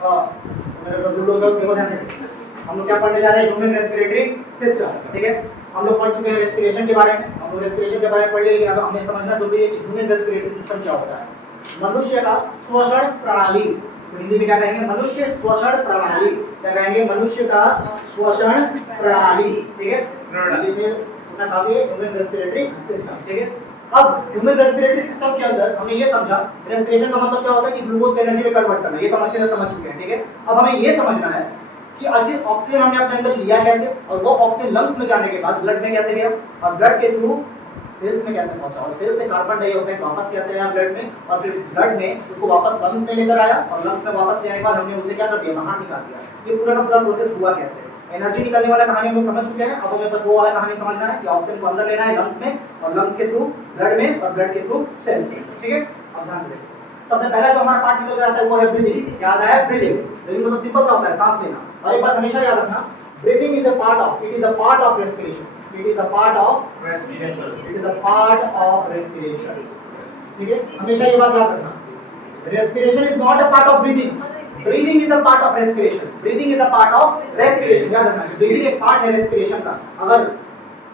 हाँ मेरे को लोग देखो ध्यान से, हम लोग क्या पढ़ने जा रहे हैं, ह्यूमन रेस्पिरेटरी सिस्टम। ठीक है, हम लोग पढ़ चुके हैं रेस्पिरेशन के बारे में, हम लोग रेस्पिरेशन के बारे में पढ़ लिए, लेकिन अब हमें समझना जरूरी है कि ह्यूमन रेस्पिरेटरी सिस्टम क्या होता है। मनुष्य का श्वसन प्रणाली, हिंदी में क्या कहेंगे, मनुष्य श्वसन प्रणाली। क्या कहेंगे, मनुष्य का श्वसन प्रणाली। ठीक है, इंग्लिश में उतना काफी है, ह्यूमन रेस्पिरेटरी सिस्टम। ठीक है, अब ह्यूमन रेस्पिरेटरी सिस्टम के अंदर हमने ये समझा रेस्पिरेशन का मतलब क्या होता है कि ग्लूकोज को एनर्जी में कन्वर्ट करना, ये तो हम अच्छे से समझ चुके हैं। ठीक है, अब हमें ये समझना है कि आखिर ऑक्सीजन हमने अपने अंदर लिया कैसे, और वो ऑक्सीजन लंग्स में जाने के बाद ब्लड में कैसे गया, और ब्लड के थ्रू सेल्स में कैसे पहुंचा, और सेल से कार्बन डाइऑक्साइड वापस कैसे आया ब्लड में, और फिर ब्लड में उसको वापस लंग्स में लेकर आया, और लंग्स में वापस ले आने के बाद हमने उसे क्या कर दिया, बाहर निकाल दिया। ये पूरा का पूरा प्रोसेस हुआ कैसे। एनर्जी निकलने वाला कहानी हम लोग समझ चुके हैं, अब हमें बस वो वाला कहानी समझना है कि ऑक्सीजन को अंदर लेना है लंग्स में, और लंग्स के थ्रू ब्लड में, और ब्लड के थ्रू सेल्स में। ठीक है, अब ध्यान से देखो, सबसे पहला जो हमारा पार्ट निकल रहा है वो है ब्रीदिंग। क्या आता है, ब्रीदिंग। ब्रीदिंग मतलब सिंपल सा होता है सांस लेना, और एक बात हमेशा याद रखना, breathing is a part of, it is a part of respiration, it is a part of respiration, it is a part of respiration. ठीक है, हमेशा ये बात याद रखना, respiration is not a part of breathing, breathing is a part of respiration, breathing is a part of respiration. याद रखना, breathing एक पार्ट है रेस्पिरेशन का, अगर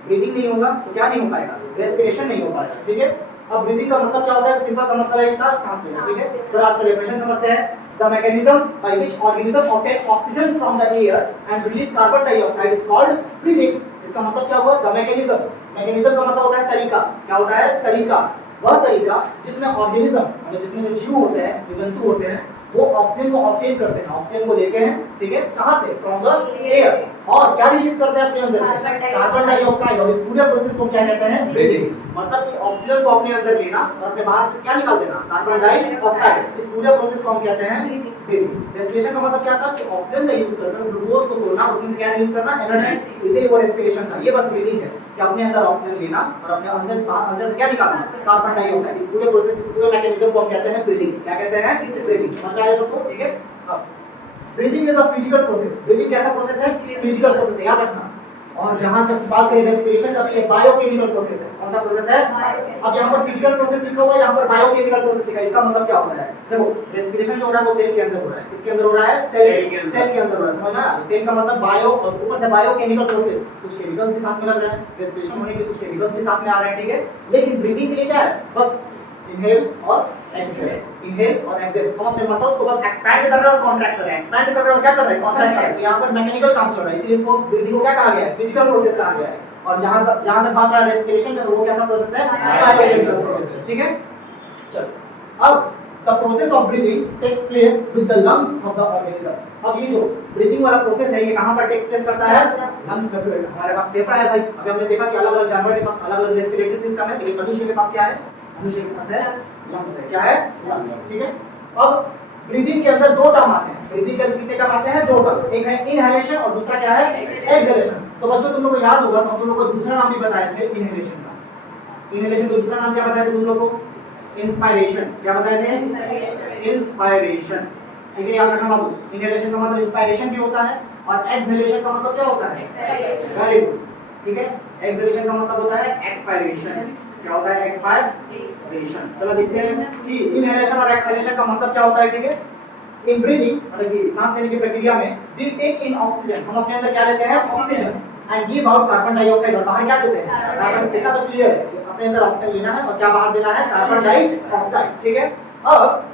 ब्रीदिंग नहीं होगा तो क्या नहीं हो पाएगा, रेस्पिरेशन नहीं हो पाएगा। ठीक है, अब ब्रीदिंग का मतलब क्या होता है, सिंपल सा मतलब है इसका सांस लेना। ठीक है, तो आज का डेफिनेशन समझते हैं, the mechanism by which organism obtain oxygen from the air and release carbon dioxide is called breathing. इसका मतलब क्या हुआ, द मैकेनिज्म, मैकेनिज्म का मतलब होता है तरीका। क्या होता है, तरीका, वह तरीका जिसमें ऑर्गेनिज्म मतलब जिसमें जो जीव होते हैं, जो जंतु होते हैं, वो ऑक्सीजन को ऑब्टेन करते हैं, ऑक्सीजन को लेते हैं। ठीक है, कहां से, फ्रॉम द एयर, और क्या रिलीज करते हैं अपने अंदर से, कार्बन डाइऑक्साइड। और इस पूरे प्रोसेस को क्या कहते हैं, ब्रीदिंग। मतलब कि ऑक्सीजन को अपने अंदर लेना और अपने बाहर से क्या निकाल देना, कार्बन डाइऑक्साइड। इस पूरे प्रोसेस को हम कहते हैं ब्रीदिंग। रेस्पिरेशन का मतलब क्या था कि ऑक्सीजन का यूज करके ग्लूकोज को तोड़ना, उसमें से क्या रिलीज करना, एनर्जी, इसीलिए वो रेस्पिरेशन था। ये बस ब्रीदिंग है कि अपने अंदर ऑक्सीजन लेना और अपने अंदर से क्या निकालना, कार्बन डाइऑक्साइड। इस पूरे प्रोसेस, इस पूरे मैकेनिज्म को हम कहते हैं ब्रीदिंग। क्या कहते हैं, ब्रीदिंग। समझ में आया सबको। ठीक है, अब breathing is a physical process. Breathing कैसा प्रोसेस है, फिजिकल प्रोसेस है, याद रखना। और जहां तक बात करें रेस्पिरेशन का, तो ये बायोकेमिकल प्रोसेस है। कौन सा प्रोसेस है, अब यहाँ पर फिजिकल प्रोसेस लिखा हुआ है, यहाँ पर बायोकेमिकल प्रोसेस लिखा है। इसका मतलब क्या होता है, देखो रेस्पिरेशन जो हो रहा है वो सेल के अंदर हो रहा है, किसके अंदर हो रहा है, सेल के अंदर हो रहा है। समझ में आया, सेल का मतलब बायो, और ऊपर से बायोकेमिकल प्रोसेस, कुछ केमिकल्स भी साथ में लग रहे हैं, रेस्पिरेशन होने के लिए कुछ केमिकल्स भी साथ में आ रहे हैं। ठीक है, लेकिन ब्रीदिंग के लिए क्या है, बस इनहेल और एक्सहेल, इनहेल और एक्सहेल। हम अपने मसल्स को बस एक्सपैंड कर रहे हैं और कॉन्ट्रैक्ट कर रहे हैं, एक्सपैंड कर रहे हैं और क्या कर रहे हैं, कॉन्ट्रैक्ट कर रहे हैं। तो यहाँ पर मैकेनिकल काम चल रहा है, इसलिए इसको ब्रीदिंग को क्या कहा गया है, फिजिकल प्रोसेस कहा गया है। और जहां तक बात है रेस्पिरेशन का, तो वो कैसा प्रोसेस है, बायोकेमिकल प्रोसेस है। ठीक है, चलो अब the process of breathing takes place with the lungs of the organism। अब ये जो ब्रीदिंग वाला प्रोसेस है, ये कहां पर टेक्स प्लेस करता है, लंग्स में। हमारे पास फेफड़ा है भाई, अभी हमने देखा कि अलग-अलग जानवर के पास अलग-अलग रेस्पिरेटरी सिस्टम है, लेकिन मनुष्य के पास क्या है, मनुष्य के पास है लंग्स है। क्या है, लंग्स। ठीक है, अब ब्रीदिंग के अंदर दो टर्म आते हैं, ब्रीदिंग के कितने टर्म आते हैं, दो टर्म, एक है इनहेलेशन और दूसरा क्या है, एक्सहेलेशन। तो बच्चों तुम लोगों को याद होगा, तो तुम लोगों को दूसरा नाम भी बताए थे इनहेलेशन का। इनहेलेशन का दूसरा नाम क्या बताया था तुम लोगों को, इंस्पायरेशन। क्या बताए थे, इंस्पायरेशन। ठीक है, याद रखना बाबू, इनहेलेशन का मतलब इंस्पायरेशन भी होता है, और एक्सहेलेशन का मतलब क्या होता है, वेरी गुड। ठीक है, एक्सहेलेशन का मतलब होता है एक्सपायरेशन। क्या होता है, एक्सपायरेशन। चलो देखते हैं कि इनहेलेशन और एक्सहेलेशन का मतलब क्या होता है। ठीक है, इन ब्रीदिंग मतलब कि सांस लेने की प्रक्रिया में वी टेक इन ऑक्सीजन, हम अपने अंदर क्या लेते हैं, oxygen, and give out carbon dioxide, और बाहर क्या देते हैं, कार्बन। देखा तो क्लियर है, अपने अंदर ऑक्सीजन लेना है और क्या बाहर देना है, कार्बन डाइऑक्साइड। ठीक है, अब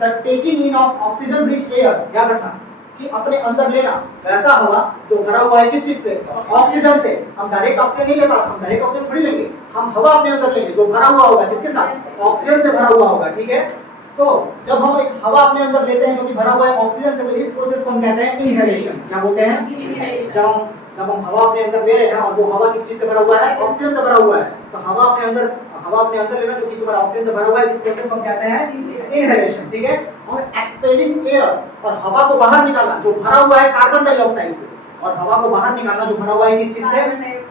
the taking in of oxygen rich air, याद रखना कि अपने अंदर लेना वैसा हवा जो भरा हुआ है किस चीज से, ऑक्सीजन से। हम डायरेक्ट ऑक्सीजन नहीं ले पाते, हम डायरेक्ट ऑक्सीजन थोड़ी लेंगे, हम हवा अपने अंदर लेंगे जो भरा हुआ होगा, किसके साथ, ऑक्सीजन से भरा हुआ होगा। ठीक है, तो जब हम एक हवा अपने अंदर लेते हैं जो कि भरा हुआ है ऑक्सीजन से, तो इस प्रोसेस को हम कहते हैं इनहेलेशन। क्या बोलते हैं, जब हम हवा अपने अंदर ले रहे हैं और वो हवा किस चीज से भरा हुआ है, ऑक्सीजन से भरा हुआ है, तो हवा अपने अंदर लेना जो कि तुम्हारा ऑक्सीजन से भरा हुआ है, इस प्रोसेस को हम कहते हैं इनहेलेशन। ठीक है, और एक्सपेलिंग एयर, और हवा को बाहर निकालना जो भरा हुआ है कार्बन डाइऑक्साइड से, और हवा को बाहर निकालना जो भरा हुआ है किस चीज से,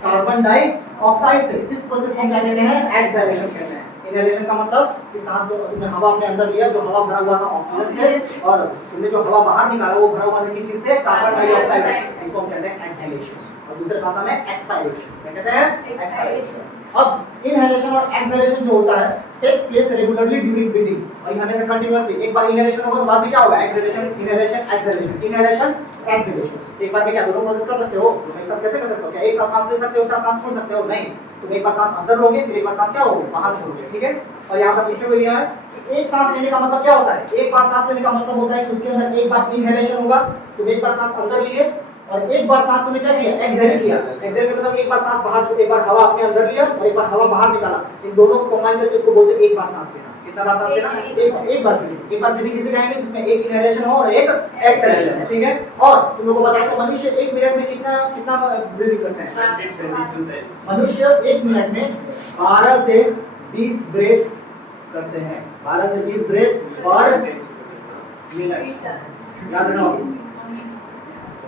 कार्बन डाइऑक्साइड से, इस प्रोसेस को हम क्या कहते हैं, एक्सहेलेशन कहते हैं। इनहेलेशन का मतलब कि सांस तुमने हवा अपने अंदर लिया जो हवा भरा हुआ था ऑक्सीजन से, और तुमने जो हवा बाहर निकाला वो भरा हुआ था किस चीज से, कार्बन डाइऑक्साइड से, इसको हम कहते हैं एक्सहेलेशन। और दूसरे भाषा में एक्सपायरेशन। क्या कहते हैं, एक्सपायरेशन। अब इनहेलेशन और एक्सहेलेशन जो होता है takes place regularly during breathing और ये हमेशा कंटीन्यूअसली एक बार इनहेलेशन होगा तो बाद में क्या होगा exhalation inhalation exhalation inhalation exhalation एक बार में क्या दोनों प्रोसेस कर सकते हो तुम एक साथ कैसे कर सकते हो क्या एक साथ सांस ले सकते हो एक साथ सांस छोड़ सकते हो नहीं तुम एक बार सांस अंदर लोगे फिर एक बार सांस क्या होगी बाहर छोड़ोगे ठीक है और यहाँ पर लिखे हुए लिया है कि एक सांस लेने का मतलब क्या होता है एक बार सांस लेने का मतलब होता है कि उसके अंदर एक बार इनहेलेशन होगा तुम एक बार सांस अंदर लिए और एक बार सांस तुमने क्या किया एक्सहेल किया एक्सहेल का मतलब एक बार सांस बाहर छोड़ एक बार हवा अपने अंदर लिया और एक बार हवा बाहर निकाला इन दोनों को कंबाइन करके इसको बोलते हैं एक बार सांस लेना कितना बार सांस लेना एक बार ब्रीथिंग किसे कहेंगे जिसमें एक इनहेलेशन हो और एक एक्सहेलेशन ठीक है और तुम लोगों को बताया कि मनुष्य 1 मिनट में कितना ब्रीथिंग करते हैं मनुष्य 1 मिनट में 12 से 20 ब्रेथ करते हैं 12 से 20 ब्रेथ पर मिनट याद रखना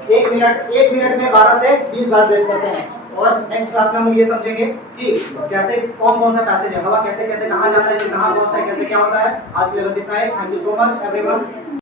1 मिनट में 12 से 20 बार ब्रेथ करते हैं और नेक्स्ट क्लास में हम ये समझेंगे कि कैसे कौन सा पैसेज है हवा कैसे कैसे कहाँ जाता है फिर कहाँ पहुँचता है कैसे क्या होता है आज के लिए बस इतना है thank you so much everyone